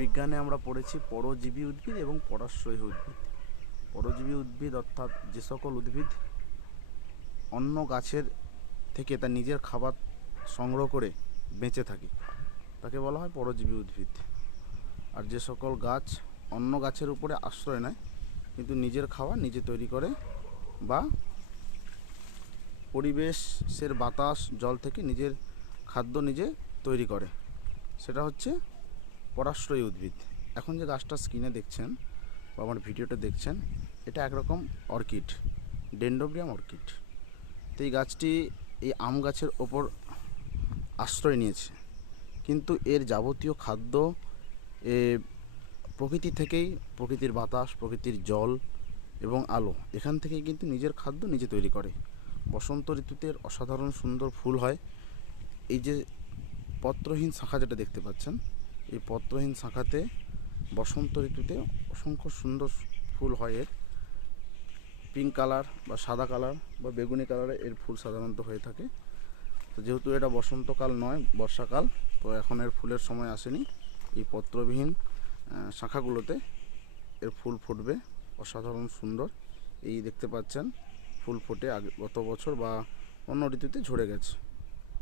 বিজ্ঞানে আমরা পড়েছি পরজীবী উদ্ভিদ এবং পরাশ্রয়ী উদ্ভিদ। পরজীবী উদ্ভিদ অর্থাৎ যে সকল উদ্ভিদ অন্য গাছের থেকে তার নিজের খাবার সংগ্রহ করে বেঁচে থাকে, তাকে বলা হয় পরজীবী উদ্ভিদ। আর যে সকল গাছ অন্য গাছের উপরে আশ্রয় নেয়, কিন্তু নিজের খাবার নিজে তৈরি করে বা পরিবেশের বাতাস, জল থেকে নিজের খাদ্য নিজে তৈরি করে। সেটা হচ্ছে পরাশ্রয়ী উদ্ভিদ। এখন যে গাছটা স্ক্রিনে দেখছেন বা আমার ভিডিওটা দেখছেন, এটা একরকম অর্কিড ডেন্ডোব্রিয়াম অর্কিড। তো এই গাছটি এই আম গাছের ওপর আশ্রয় নিয়েছে। কিন্তু এর যাবতীয় খাদ্য, এ প্রকৃতি থেকেই প্রকৃতির বাতাস, প্রকৃতির জল এবং আলো, এখান থেকেই কিন্তু নিজের খাদ্য নিজে তৈরি করে। বসন্ত ঋতুতে অসাধারণ সুন্দর ফুল হয়। এই যে পত্রহীন শাখা যেটা দেখতে পাচ্ছেন এই পত্রহীন শাখাতে বসন্ত ঋতুতে অসংখ্য সুন্দর ফুল হয় এর। পিঙ্ক কালার বা সাদা কালার বা বেগুনি কালারে এর ফুল সাধারণত হয়ে থাকে। তো যেহেতু এটা বসন্তকাল নয়, বর্ষাকাল, তো এখন এর ফুলের সময় আসেনি। এই পত্রবিহীন শাখাগুলোতে এর ফুল ফুটবে, অসাধারণ সুন্দর। এই দেখতে পাচ্ছেন, ফুল ফুটে আগে গত বছর বা অন্য ঋতুতে ঝরে গেছে।